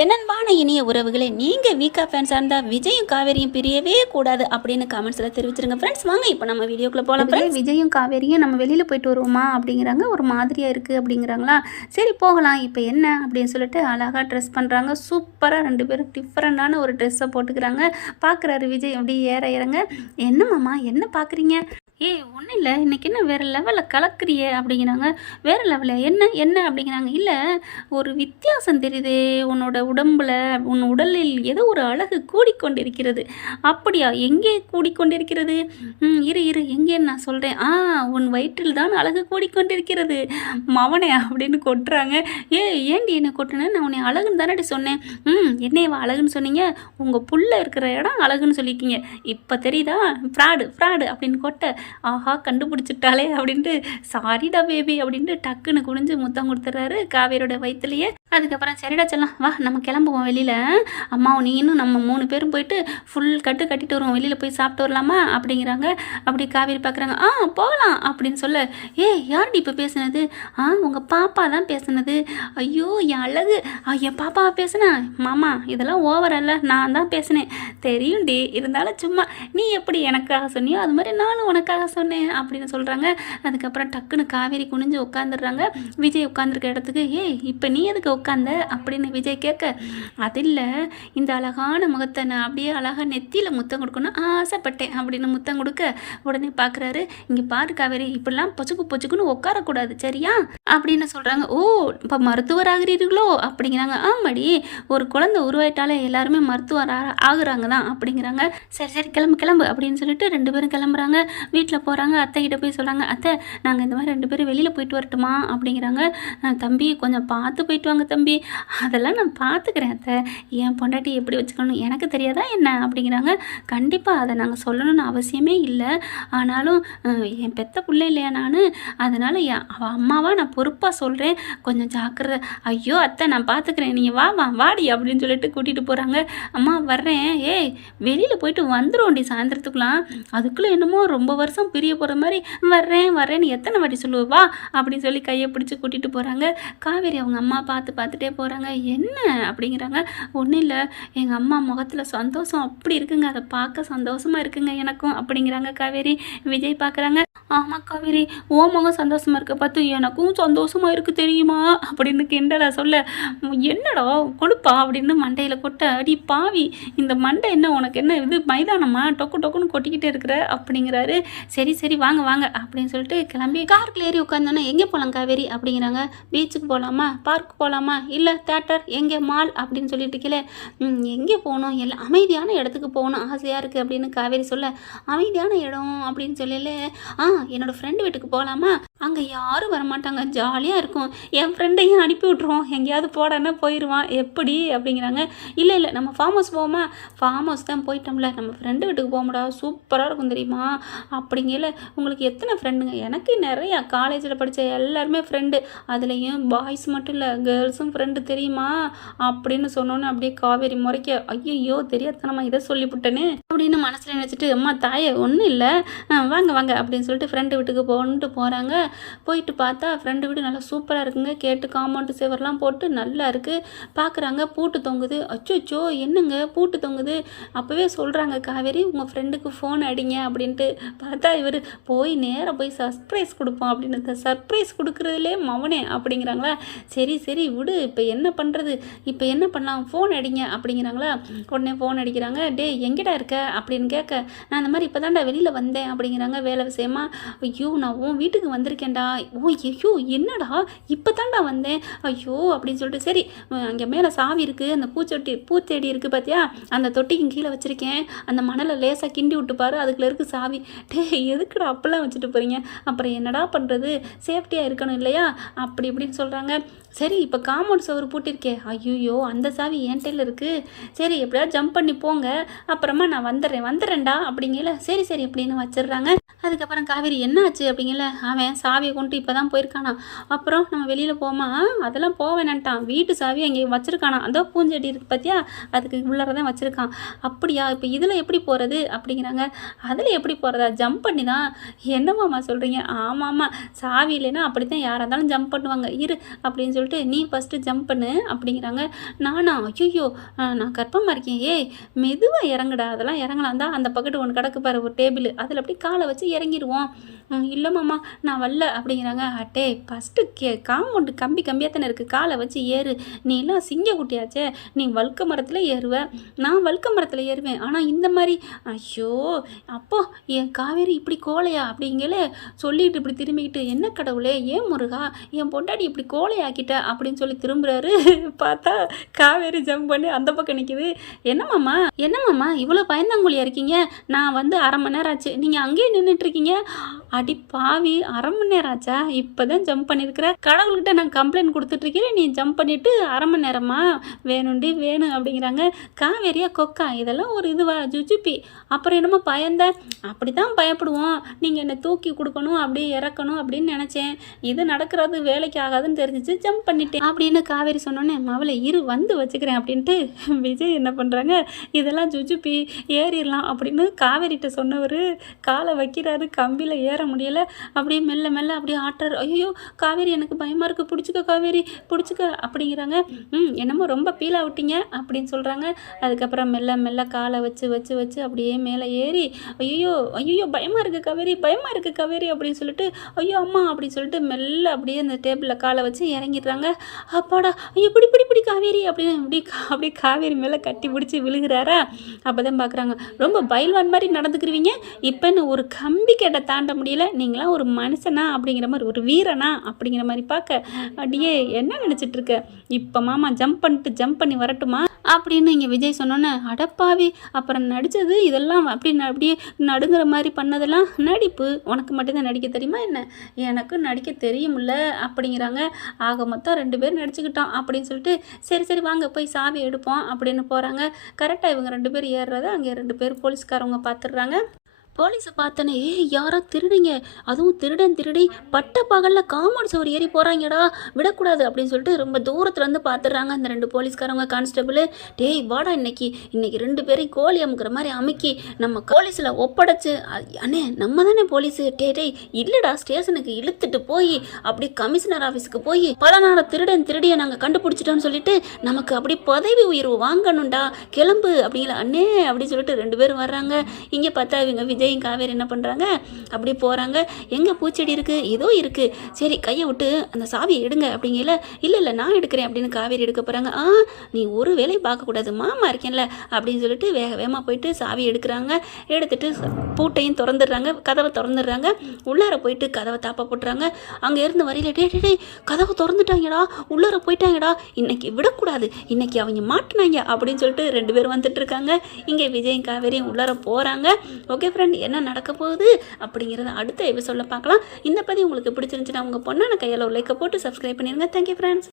என்னன்பான இனிய உறவுகளே, நீங்கள் வீக்கா ஃபேன்ஸாக இருந்தால் விஜயும் காவேரியும் பிரியவே கூடாது அப்படின்னு கமெண்ட்ஸில் தெரிவிச்சிருங்க ஃப்ரெண்ட்ஸ். வாங்க இப்போ நம்ம வீடியோக்குள்ளே போகலாம். விஜயும் காவேரியும் நம்ம வெளியில் போயிட்டு வருவோமா அப்படிங்கிறாங்க. ஒரு மாதிரியாக இருக்குது அப்படிங்கிறாங்களா. சரி போகலாம், இப்போ என்ன அப்படின்னு சொல்லிட்டு அழகாக ட்ரெஸ் பண்ணுறாங்க. சூப்பராக ரெண்டு பேரும் டிஃப்ரெண்டான ஒரு ட்ரெஸ்ஸை போட்டுக்கிறாங்க. பார்க்குறாரு விஜய் அப்படி ஏற இறங்க. என்ன மாமா என்ன பார்க்குறீங்க? ஏய் ஒன்றும் இல்லை, இன்றைக்கி என்ன வேறு லெவலில் கலக்குறியே அப்படிங்கிறாங்க. வேறு லெவலில் என்ன என்ன அப்படிங்கிறாங்க. இல்லை ஒரு வித்தியாசம் தெரியுது உன்னோட உடம்பில், உன் உடலில் ஏதோ ஒரு அழகு கூடிக்கொண்டிருக்கிறது. அப்படியா, எங்கே கூடிக்கொண்டிருக்கிறது? இரு இரு எங்கேன்னு நான் சொல்கிறேன். உன் வயிற்றில் தான் அழகு கூடிக்கொண்டிருக்கிறது மவனே அப்படின்னு கொட்டுறாங்க. ஏண்டி என்னை கொட்டுனேன்? நான் உன்னை அழகுன்னு தானே சொன்னேன். என்னையவா அழகுன்னு சொன்னீங்க? உங்கள் புள்ள இருக்கிற இடம் அழகுன்னு சொல்லியிருக்கீங்க. இப்போ தெரியுதா? ஃப்ராடு ஃப்ராடு அப்படின்னு கொட்ட, ஆஹா கண்டுபிடிச்சிட்டாலே அப்படின்ட்டு சாரிடா பேபி அப்படின்ட்டு டக்குன்னு குனிஞ்சு முத்தம் கொடுத்துட்றாரு காவேரியோட வயிற்றுலையே. அதுக்கப்புறம் சரிடா செல்லாம் வா நம்ம கிளம்புவோம் வெளியில். அம்மாவும் நீனும் நம்ம 3 பேரும் போயிட்டு ஃபுல் கட்டிட்டு வருவோம், வெளியில் போய் சாப்பிட்டு வரலாமா அப்படிங்கிறாங்க. அப்படி காவேரி பார்க்குறாங்க. போகலாம் அப்படின்னு சொல்ல, யார்டி இப்போ பேசுனது? உங்கள் பாப்பா தான் பேசுனது. ஐயோ என் அழகு, என் பாப்பாவை பேசுனேன் மாமா, இதெல்லாம் ஓவர் அல்ல, நான் தான் பேசினேன் தெரியும் டி, இருந்தாலும் சும்மா நீ எப்படி எனக்காக சொன்னியோ அது மாதிரி நானும் உனக்காக சொன்னேன் அப்படின்னு சொல்கிறாங்க. அதுக்கப்புறம் டக்குன்னு காவேரி குனிஞ்சு உட்காந்துடுறாங்க. விஜய் உட்காந்துருக்க இடத்துக்கு. இப்போ நீ எதுக்கு உட்காந்த அப்படின்னு விஜய் கேட்க, அது இல்லை இந்த அழகான முகத்தை நான் அப்படியே அழகாக நெத்தியில் முத்தம் கொடுக்கணும் ஆசைப்பட்டேன் அப்படின்னு முத்தம் கொடுக்க, உடனே பார்க்குறாரு. இங்கே பாரு காவேரி, இப்படிலாம் பொச்சுக்குன்னு உட்காரக்கூடாது சரியா அப்படின்னு சொல்கிறாங்க. இப்போ மருத்துவர் ஆகிறீர்களோ அப்படிங்கிறாங்க. ஆமாடி, ஒரு குழந்தை உருவாயிட்டாலே எல்லாருமே மருத்துவர் ஆகுறாங்க தான் அப்படிங்கிறாங்க. சரி கிளம்பு அப்படின்னு சொல்லிட்டு 2 பேரும் கிளம்புறாங்க. வீட்டில் போகிறாங்க. அத்தைக்கிட்ட போய் சொல்கிறாங்க, அத்தை நாங்கள் இந்த மாதிரி 2 பேரும் வெளியில் போயிட்டு வரட்டுமா அப்படிங்கிறாங்க. தம்பி கொஞ்சம் பார்த்து போயிட்டு வாங்க தம்பி. அதெல்லாம் நான் பார்த்துக்கிறேன் அத்தை, என் பொண்டாட்டி எப்படி வச்சுக்கணும் எனக்கு தெரியாதா என்ன அப்படிங்கிறாங்க. கண்டிப்பாக அதை நாங்கள் சொல்லணும்னு அவசியமே இல்லை, ஆனாலும் என் பெத்த பிள்ளை இல்லையா நான், அதனால் அவள் அம்மாவாக நான் பொறுப்பாக சொல்கிறேன், கொஞ்சம் ஜாக்கிரதை. ஐயோ அத்தை நான் பார்த்துக்கிறேன், நீங்கள் வாடி அப்படின்னு சொல்லிட்டு கூட்டிகிட்டு போகிறாங்க. அம்மா வர்றேன். வெளியில் போயிட்டு வந்துடும்டி சாயந்தரத்துக்குலாம், அதுக்குள்ளே என்னமோ ரொம்ப வருஷம் பிரிய போகிற மாதிரி வர்றேன்னு எத்தனை வாட்டி சொல்லுவா அப்படின்னு சொல்லி கையை பிடிச்சி கூட்டிகிட்டு போகிறாங்க. காவேரி அவங்க அம்மா பார்த்துட்டே போகிறாங்க. என்ன அப்படிங்கிறாங்க. ஒன்றும் இல்லை, எங்கள் அம்மா முகத்தில் சந்தோஷம் அப்படி இருக்குங்க, அதை பார்க்க சந்தோஷமாக இருக்குங்க எனக்கும் அப்படிங்கிறாங்க காவேரி. விஜய் பார்க்குறாங்க. ஆமாம் காவேரி, ஓ முகம் சந்தோஷமாக இருக்க பார்த்து எனக்கும் சந்தோஷமாக இருக்குது தெரியுமா அப்படின்னு கிண்டலா சொல்ல, என்னடா கொடுப்பா அப்படின்னு மண்டையில் கொட்ட, அடி பாவி இந்த மண்டை என்ன உனக்கு என்ன இது மைதானமா டொக்குன்னு கொட்டிக்கிட்டே இருக்கிற அப்படிங்கிறாரு. சரி வாங்க அப்படின்னு சொல்லிட்டு கிளம்பி காருக்குள்ள ஏறி உட்காந்தோன்னா, எங்கே போகலாம் காவேரி அப்படிங்கிறாங்க. பீச்சுக்கு போகலாமா, பார்க் போகலாமா, இல்லை தேட்டர், எங்கே மால் அப்படின்னு சொல்லிட்டு கீழே எங்கே போகணும், எல்லாம் அமைதியான இடத்துக்கு போகணும் ஆசையாக இருக்குது அப்படின்னு காவேரி சொல்ல, அமைதியான இடம் அப்படின்னு சொல்லல, என்னோடய ஃப்ரெண்டு வீட்டுக்கு போகலாமா, அங்கே யாரும் வரமாட்டாங்க, ஜாலியாக இருக்கும், என் ஃப்ரெண்டையும் அனுப்பி விட்ருவோம், எங்கேயாவது போடான்னா போயிடுவான் எப்படி அப்படிங்கிறாங்க. இல்லை நம்ம ஃபார்ம் ஹவுஸ் போவோமா, ஃபார்ம் ஹவுஸ் தான் போயிட்டோம்ல, நம்ம ஃப்ரெண்டு வீட்டுக்கு போக முடியாது, சூப்பராக இருக்கும் தெரியுமா அப்படிங்கல. உங்களுக்கு எத்தனை ஃப்ரெண்டுங்க? எனக்கு நிறையா, காலேஜில் படித்த எல்லாருமே ஃப்ரெண்டு, அதுலேயும் பாய்ஸ் மட்டும் இல்லை கேர்ள்ஸும் ஃப்ரெண்டு தெரியுமா அப்படின்னு சொன்னோன்னு அப்படியே காவேரி முறைக்க, ஐயோ தெரியாதனமா இதை சொல்லிவிட்டேனே அப்படின்னு மனசில் நினச்சிட்டு, அம்மா தாயே ஒன்றும் இல்லை வாங்க அப்படின்னு சொல்லிட்டு ஃப்ரெண்டு வீட்டுக்கு போகிறாங்க. போயிட்டு பார்த்தா ஃப்ரெண்டு வீடு நல்லா சூப்பராக இருக்குங்க, கேட்டு காம்பவுண்டு சேவர்லாம் போட்டு நல்லா இருக்குது. பார்க்குறாங்க பூட்டு தொங்குது. அச்சோ என்னங்க பூட்டு தொங்குது? அப்போவே சொல்கிறாங்க காவேரி உங்கள் ஃப்ரெண்டுக்கு ஃபோன் அடிங்க அப்படின்ட்டு. பார்த்தா இவர் நேராக போய் சர்ப்ரைஸ் கொடுப்போம் அப்படின்னு, இந்த சர்ப்ரைஸ் கொடுக்குறதுலே மவனே அப்படிங்கிறாங்களா. சரி விடு, இப்போ என்ன பண்ணுறது, இப்போ என்ன பண்ணலாம், ஃபோன் அடிங்க அப்படிங்கிறாங்களா. உடனே ஃபோன் அடிக்கிறாங்க. எங்கடா இருக்க அப்படின்னு கேட்க, நான் இந்த மாதிரி இப்போ தான்டா வெளியில் வந்தேன் அப்படிங்கிறாங்க வேலை விஷயமா. ஐயோ நான் உன் வீட்டுக்கு வந்திருக்கேன்டா. ஐயோ என்னடா இப்போ தான்டா வந்தேன், ஐயோ அப்படின்னு சொல்லிட்டு, சரி அங்கே மேலே சாவி இருக்குது, அந்த பூச்செடி இருக்குது பார்த்தியா, அந்த தொட்டிக்கு கீழே வச்சுருக்கேன், அந்த மணலை லேசாக கிண்டி விட்டு பாரு, அதுக்குள்ள இருக்குது சாவி. எதுக்குடா அப்பெல்லாம் வச்சுட்டு போகிறீங்க, அப்புறம் என்னடா பண்ணுறது, சேஃப்டியாக இருக்கணும் இல்லையா அப்படி இப்படின்னு சொல்கிறாங்க. சரி இப்போ காம்பவுண்ட் சவர் பூட்டிருக்கே, ஐயோ அந்த சாவி என்கிட்ட இருக்குது, சரி எப்படியா ஜம்ப் பண்ணி போங்க, அப்புறமா நான் வந்துடுறேன்டா அப்படிங்கல. சரி அப்படின்னு வச்சிடுறாங்க. அதுக்கப்புறம் காவேரி என்ன ஆச்சு அப்படிங்கல, அவன் சாவியை கொண்டு இப்போ தான் போயிருக்கானா. அப்புறம் நம்ம வெளியில் போமா, அதெல்லாம் போவேன்ட்டான், வீட்டு சாவி அங்கே வச்சுருக்கானா, அதோ பூஞ்செடி இருக்குது பார்த்தியா, அதுக்கு உள்ளார தான் வச்சுருக்கான். அப்படியா, இப்போ இதில் எப்படி போகிறது அப்படிங்கிறாங்க. அதில் எப்படி போகிறதா, ஜம்ப் பண்ணி தான். என்னம்மாம்மா சொல்கிறீங்க? ஆமாம்மா, சாவி இல்லைன்னா அப்படி தான் யாராக இருந்தாலும் ஜம்ப் பண்ணுவாங்க, இரு அப்படின்னு சொல்லிட்டு நீ ஃபஸ்ட்டு ஜம்ப் பண்ணு அப்படிங்கிறாங்க. நானா, ஐயோ நான் கர்ப்பமாக இருக்கேன், ஏய் மெதுவாக இறங்குடா, அதெல்லாம் இறங்கலாம் தான், அந்த பக்கத்து ஒன்று கிடக்கு பாரு ஒரு டேபிள், அதில் அப்படி காலை வச்சு இறங்கிடுவோம். இல்லை மாமா நான் வரல அப்படிங்கிறாங்க. அட்டே ஃபஸ்ட்டு காம்பவுண்டு கம்பியாக தானே இருக்குது, காலை வச்சு ஏறு, நீ எல்லாம் சிங்க குட்டியாச்சே, நீ வழுக்க மரத்தில் ஏறுவேன், நான் வழுக்க மரத்தில் ஏறுவேன், ஆனால் இந்த மாதிரி ஐயோ அப்போ என் காவேரி இப்படி கோலையா அப்படிங்கல சொல்லிட்டு இப்படி திரும்பிக்கிட்டு, என்ன கடவுளே ஏன் முருகா என் பொண்டாடி இப்படி கோலையாக்கிட்ட அப்படின்னு சொல்லி திரும்புறாரு. பார்த்தா காவேரி ஜம்ப் பண்ணி அந்த பக்கம் நிற்கிது. என்னம்மாம்மா இவ்வளோ பயந்தாங்குழியாக இருக்கீங்க, நான் வந்து 1/2 மணி நேரம் ஆச்சு, நீங்கள் அங்கேயே நின்றுட்டுருக்கீங்க. அடி பாவி, 1/2 மணி நேரம் ஆச்சா, இப்போ தான் ஜம்ப் பண்ணியிருக்கிற, கடவுள்கிட்ட நான் கம்ப்ளைண்ட் கொடுத்துட்ருக்கேன், நீ ஜம்ப் பண்ணிவிட்டு 1/2 மணி நேரமா, வேணுண்டி வேணும் அப்படிங்கிறாங்க. காவேரியா கொக்கா, இதெல்லாம் ஒரு இதுவா ஜுஜுப்பி, அப்புறம் என்னமோ பயந்த, அப்படி தான் பயப்படுவோம், நீங்கள் என்னை தூக்கி கொடுக்கணும் அப்படி இறக்கணும் அப்படின்னு நினச்சேன், இது நடக்கிறது வேலைக்கு ஆகாதுன்னு தெரிஞ்சிச்சு, ஜம்ப் பண்ணிட்டேன் அப்படின்னு காவேரி சொன்னோன்னே, மவளை இரு வந்து வச்சுக்கிறேன் அப்படின்ட்டு விஜய் என்ன பண்ணுறாங்க, இதெல்லாம் ஜுஜுப்பி ஏறிடலாம் அப்படின்னு காவேரிட்ட சொன்னவர் காலை வைக்கிறாரு, கம்பியில் ஏற முடியலை, அப்படியே மெல்ல மெல்ல அப்படியே ஆட்டுறாரு. ஐயோ காவேரி எனக்கு பயமாக இருக்குது, பிடிச்சிக்க காவேரி பிடிச்சிக்க அப்படிங்கிறாங்க. என்னமோ ரொம்ப பீலா விட்டீங்க அப்படின்னு சொல்கிறாங்க. அதுக்கப்புறம் மெல்ல மெல்ல காலை வச்சு வச்சு வச்சு அப்படியே மேலே ஏறி, ஐயோ ஐயோ பயமாக இருக்குது காவேரி, பயமாக இருக்குது காவேரி அப்படின்னு சொல்லிட்டு, ஐயோ அம்மா அப்படின்னு சொல்லிட்டு மெல்ல அப்படியே அந்த டேபிளில் காலை வச்சு இறங்கிடுறாங்க. அப்பாடா ஐயோ பிடி பிடி பிடி காவேரி அப்படின்னு அப்படியே காவேரி மேலே கட்டி பிடிச்சி விழுகிறாரா. அப்போ தான் பார்க்குறாங்க, ரொம்ப பயில்வான் மாதிரி நடந்துக்கிருவீங்க, இப்போ என்ன ஒரு கம்பி கேட்ட தாண்ட முடியல, நீங்களாம் ஒரு மனுஷனா அப்படிங்கிற மாதிரி, ஒரு வீரனா அப்படிங்கிற மாதிரி பார்க்க, அப்படியே என்ன நினச்சிட்டு இருக்க, இப்போ மாமா ஜம்ப் பண்ணி வரட்டுமா அப்படின்னு இங்கே விஜய் சொன்னோன்னே, அடப்பாவி அப்புறம் நடித்தது இதெல்லாம் அப்படியே நடுங்கிற மாதிரி பண்ணதெல்லாம் நடிப்பு, உனக்கு மட்டும்தான் நடிக்க தெரியுமா என்ன, எனக்கு நடிக்க தெரியுமில்ல அப்படிங்கிறாங்க. ஆக மொத்தம் 2 பேர் நடிச்சுக்கிட்டோம் அப்படின்னு சொல்லிட்டு, சரி வாங்க போய் சாவி எடுப்போம் அப்படின்னு போகிறாங்க. கரெக்டாக இவங்க 2 பேர் ஏறுறத அங்கே 2 பேர் போலீஸ்காரவங்க பார்த்துடுறாங்க. போலீஸை பார்த்தனே, யாரோ திருடிங்க, அதுவும் திருடி பட்ட பகலில் காம்பவுண்ட் சுவர் ஏறி போகிறாங்கடா, விடக்கூடாது அப்படின்னு சொல்லிட்டு ரொம்ப தூரத்துலேருந்து பார்த்துடுறாங்க அந்த 2 போலீஸ்காரங்க. கான்ஸ்டபிள், டேய் வாடா, இன்னைக்கு 2 பேரையும் கோழி அமுக்கிற மாதிரி அமுக்கி நம்ம போலீஸில் ஒப்படைச்சு, அண்ணே நம்ம தானே போலீஸு, டேய் இல்லைடா ஸ்டேஷனுக்கு இழுத்துட்டு போய் அப்படி கமிஷனர் ஆஃபீஸுக்கு போய் பல நேரம் திருடியை நாங்கள் கண்டுபிடிச்சிட்டோன்னு சொல்லிட்டு நமக்கு அப்படி பதவி உயர்வு வாங்கணும்டா, கிளம்பு அப்படிங்கிற அண்ணே அப்படின்னு சொல்லிட்டு 2 பேரும் வர்றாங்க. இங்கே பார்த்தா இவங்க விஜயும் காவேரி என்ன பண்ணுறாங்க, அப்படி போகிறாங்க. எங்கே பூச்செடி இருக்குது, ஏதோ இருக்குது, சரி கையை விட்டு அந்த சாவியை எடுங்க அப்படிங்கல, இல்லை நான் எடுக்கிறேன் அப்படின்னு காவேரி எடுக்க போகிறாங்க. நீ ஒரு வேலையை பார்க்கக்கூடாது, மாமா இருக்கேன்ல அப்படின்னு சொல்லிட்டு வேகமாக போயிட்டு சாவி எடுக்கிறாங்க. எடுத்துட்டு பூட்டையும் திறந்துடுறாங்க, கதவை திறந்துடுறாங்க. உள்ளார போயிட்டு கதவை தாப்பா போட்டுறாங்க. அங்கே இருந்து வரையில, டே கதவை திறந்துட்டாங்கடா, உள்ளார போயிட்டாங்கடா, இன்னைக்கு விடக்கூடாது, இன்னைக்கு அவங்க மாட்டினாங்க அப்படின்னு சொல்லிட்டு 2 பேரும் வந்துட்டு இருக்காங்க. இங்கே விஜயும் காவேரியும் உள்ளார போகிறாங்க. ஓகே ஃப்ரெண்ட், என்ன நடக்க போகுது அப்படிங்கிறத அடுத்த எபிசோடில் பார்க்கலாம். இந்த பதிவு உங்களுக்கு பிடிச்சிருந்துச்சுன்னா உங்கள் பொண்ணான கையால் ஒரு லைக்கை போட்டு சப்ஸ்கிரைப் பண்ணிடுங்க. Thank you friends.